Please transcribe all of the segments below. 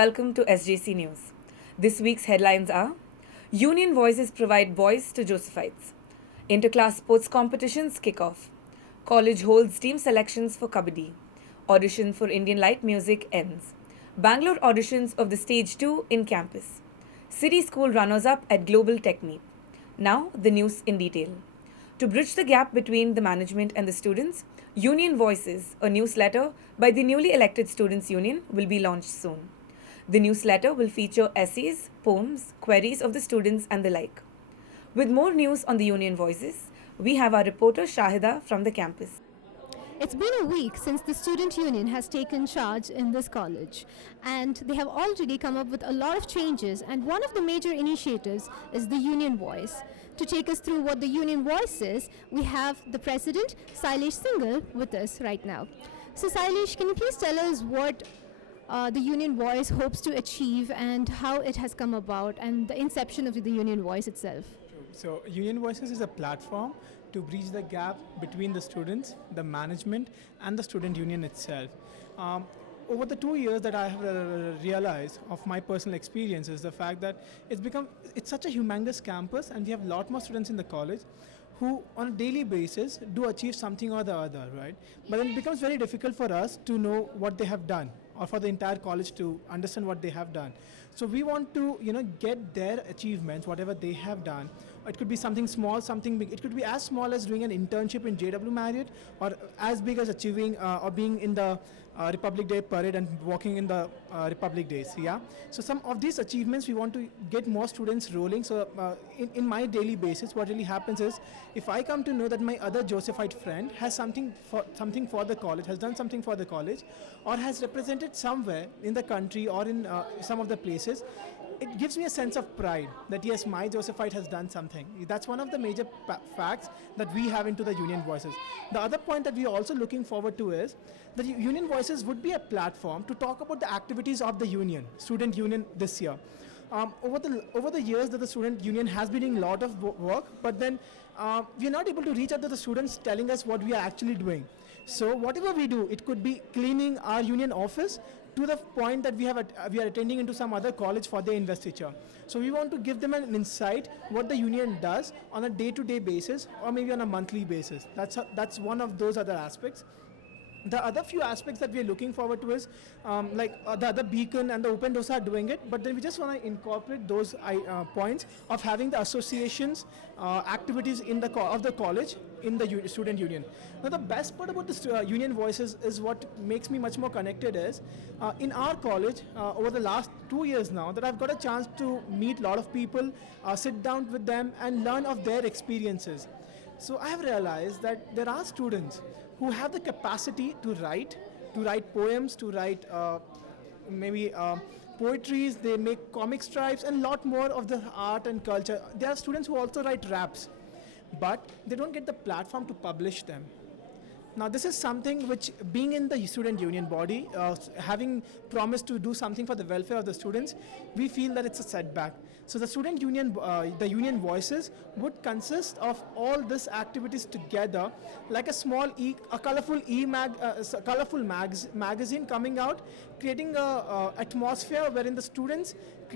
welcome to SJC News. This week's headlines are: Union Voices provide voice to Josephites. Interclass sports competitions kick off. College holds team selections for Kabaddi. Audition for Indian light music ends. Bangalore auditions of the Stage 2 in campus. City School runners-up at Global Tech Meet. Now, the news in detail. To bridge the gap between the management and the students, Union Voices, a newsletter by the newly elected Students' Union, will be launched soon. The newsletter will feature essays, poems, queries of the students, and the like. With more news on the Union Voices, we have our reporter Shahida from the campus. It's been a week since the student union has taken charge in this college, and they have already come up with a lot of changes, and one of the major initiatives is the Union Voice. To take us through what the Union Voice is, we have the president, Sailesh Singhal, with us right now. So Sailesh, can you please tell us what the Union Voice hopes to achieve and how it has come about and the inception of the Union Voice itself? So Union Voices is a platform to bridge the gap between the students, the management, and the student union itself. Over the 2 years that I have realized of my personal experiences, the fact that it's such a humongous campus, and we have a lot more students in the college who on a daily basis do achieve something or the other, right? But then it becomes very difficult for us to know what they have done, or for the entire college to understand what they have done. So we want to, get their achievements, whatever they have done. It could be something small, something big. It could be as small as doing an internship in JW Marriott, or as big as achieving or being in the Republic Day parade and walking in the Republic Days. Yeah. So some of these achievements we want to get more students rolling. So in my daily basis, what really happens is, if I come to know that my other Josephite friend has something for the college, has done something for the college, or has represented somewhere in the country or in some of the places, it gives me a sense of pride that yes, my Josephite has done something. That's one of the major facts that we have into the Union Voices. The other point that we are also looking forward to is that Union Voices would be a platform to talk about the activities of the union, student union this year. Over the years that the student union has been doing a lot of work, but then we are not able to reach out to the students telling us what we are actually doing. So whatever we do, it could be cleaning our union office to the point that we are attending into some other college for their investiture. So we want to give them an insight what the union does on a day-to-day basis, or maybe on a monthly basis. That's one of those other aspects. The other few aspects that we are looking forward to is the other Beacon and the Open Doors are doing it, but then we just want to incorporate those points of having the associations, activities of the college in the student union. Now the best part about the Union Voices is what makes me much more connected is, in our college, over the last 2 years now, that I've got a chance to meet a lot of people, sit down with them and learn of their experiences. So I have realized that there are students who have the capacity to write poems, to write maybe poetries, they make comic strips and a lot more of the art and culture. There are students who also write raps, but they don't get the platform to publish them. Now this is something which, being in the student union body, having promised to do something for the welfare of the students, we feel that it's a setback. So the student union, the Union Voices would consist of all these activities together, like a colorful magazine coming out, creating a atmosphere wherein the students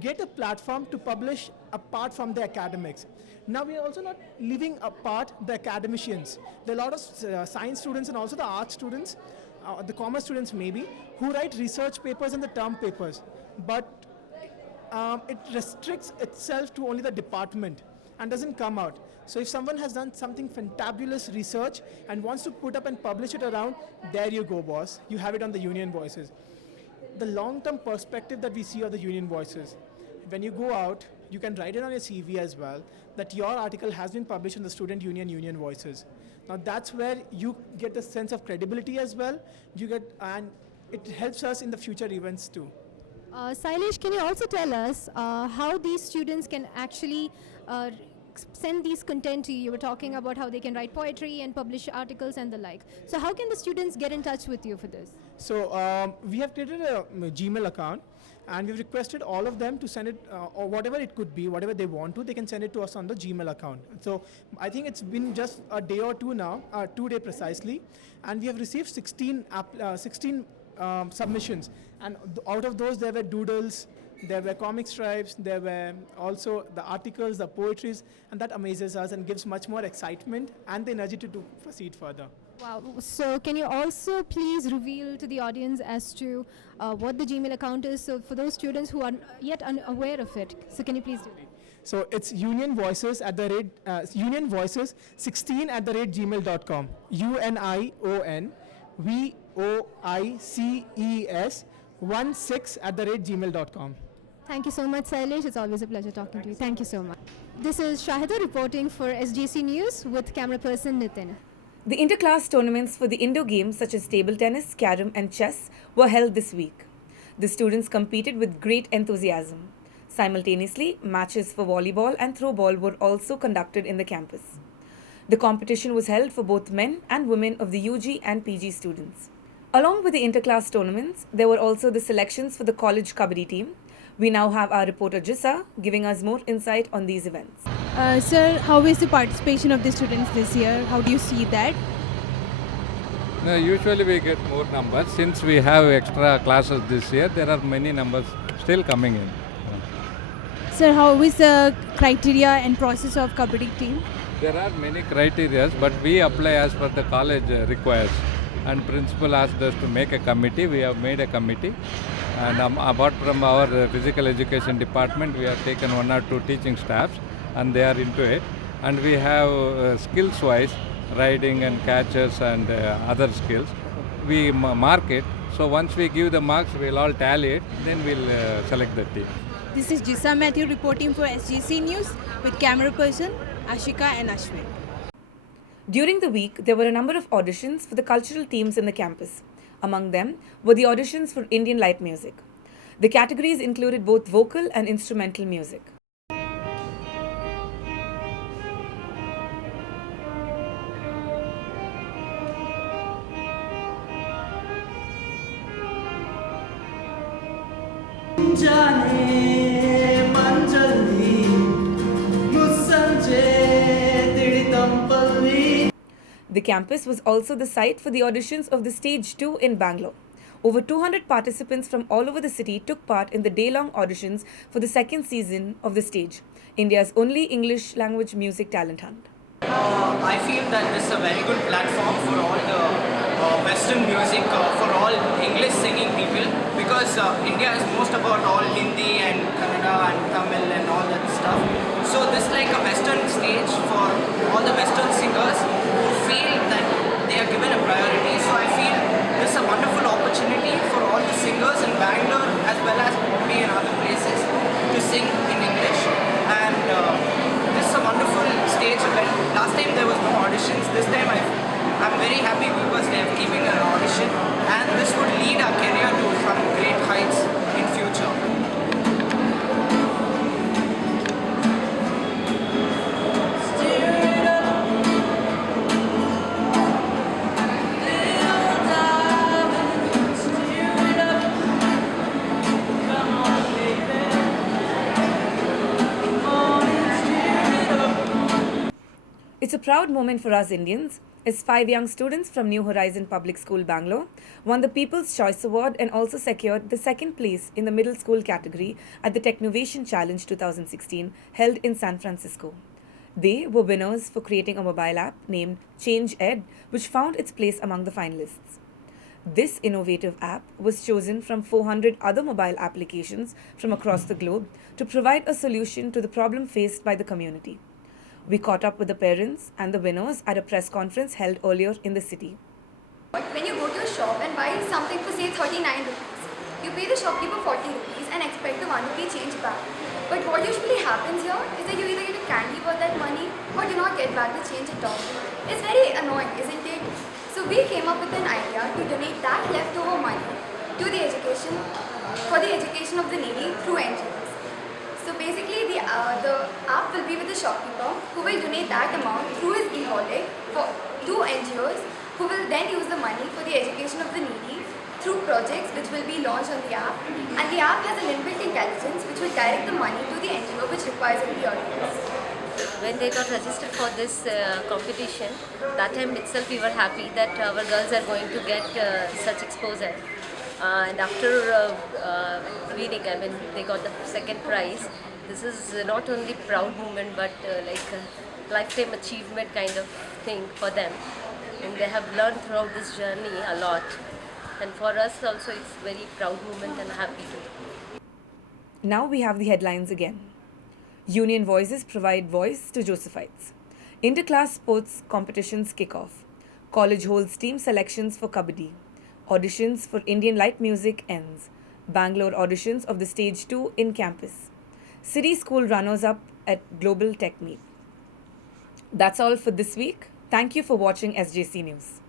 get a platform to publish apart from the academics. Now we are also not leaving apart the academicians. There are a lot of science students and also the art students, the commerce students maybe, who write research papers and the term papers. But it restricts itself to only the department and doesn't come out. So if someone has done something fantabulous research and wants to put up and publish it around, there you go, boss. You have it on the Union Voices. The long-term perspective that we see of the Union Voices, when you go out, you can write it on your CV as well, that your article has been published in the Student Union Union Voices. Now that's where you get a sense of credibility as well. And it helps us in the future events too. Sailesh, can you also tell us how these students can actually send these content to you? You were talking about how they can write poetry and publish articles and the like. So how can the students get in touch with you for this? So we have created a Gmail account, and we've requested all of them to send it, or whatever it could be, whatever they want to, they can send it to us on the Gmail account. So I think it's been just a day or two now, 2 days precisely, and we have received 16 submissions, and out of those there were doodles, there were comic strips, there were also the articles, the poetries, and that amazes us and gives much more excitement and the energy to proceed further. Wow. So, can you also please reveal to the audience as to what the Gmail account is? So, for those students who are yet unaware of it, so can you please do that? So it's Union Voices at the rate Union Voices 16 at the rate gmail.com. UNION VOICES 16 at the rate gmail.com. Thank you so much, Sailesh. It's always a pleasure talking to you. Thank you so much. This is Shahida reporting for SJC News with camera person Nitin. The interclass tournaments for the indoor games such as table tennis, carom, and chess were held this week. The students competed with great enthusiasm. Simultaneously, matches for volleyball and throwball were also conducted in the campus. The competition was held for both men and women of the UG and PG students. Along with the interclass tournaments, there were also the selections for the college kabaddi team. We now have our reporter Jissa giving us more insight on these events. Sir, how is the participation of the students this year? How do you see that? No, usually we get more numbers. Since we have extra classes this year, there are many numbers still coming in. Sir, how is the criteria and process of Kabaddi team? There are many criteria, but we apply as per the college requires. And principal asked us to make a committee. We have made a committee. And apart from our physical education department, we have taken 1 or 2 teaching staffs, and they are into it. And we have skills-wise, riding and catches and other skills. We mark it. So once we give the marks, we'll all tally it. Then we'll select the team. This is Jissa Matthew reporting for SGC News with camera person Ashika and Ashwin. During the week, there were a number of auditions for the cultural teams in the campus. Among them were the auditions for Indian light music. The categories included both vocal and instrumental music. The campus was also the site for the auditions of the Stage 2 in Bangalore. Over 200 participants from all over the city took part in the day-long auditions for the second season of the stage, India's only English language music talent hunt. I feel that this is a very good platform for all the Western music, for all English singing people, because India is most about all Hindi and Kannada and Tamil and all that stuff. So this is like a Western stage for all the Western singers who feel that they are given a priority. So I feel this is a wonderful opportunity for all the singers in Bangalore as well as Bombay and other places to sing in English. And this is a wonderful stage event. Last time there was no auditions. This time I'm very happy because they are keeping an audition, and this would lead our career to some great heights in future. It's a proud moment for us Indians, as 5 young students from New Horizon Public School, Bangalore, won the People's Choice Award and also secured the second place in the middle school category at the Technovation Challenge 2016 held in San Francisco. They were winners for creating a mobile app named Change Ed, which found its place among the finalists. This innovative app was chosen from 400 other mobile applications from across the globe to provide a solution to the problem faced by the community. We caught up with the parents and the winners at a press conference held earlier in the city. When you go to a shop and buy something for say 39 rupees, you pay the shopkeeper 40 rupees and expect the 1 rupee change back. But what usually happens here is that you either get a candy for that money or do not get back the change at all. It's very annoying, isn't it? So we came up with an idea to donate that leftover money to the education of the needy through NGOs. So basically the app will be with the shopkeeper who will donate that amount through his e-wallet to NGOs who will then use the money for the education of the needy through projects which will be launched on the app. And the app has an inbuilt intelligence which will direct the money to the NGO which requires it the audience. When they got registered for this competition, that time itself we were happy that our girls are going to get such exposure. And after winning, I mean, they got the second prize. This is not only proud moment, but like a lifetime achievement kind of thing for them. And they have learned throughout this journey a lot. And for us also, it's very proud moment and happy too. Now we have the headlines again. Union Voices provide voice to Josephites. Interclass sports competitions kick off. College holds team selections for Kabaddi. Auditions for Indian light music ends. Bangalore auditions of the Stage 2 in campus. City School runners-up at Global Tech Meet. That's all for this week. Thank you for watching SJC News.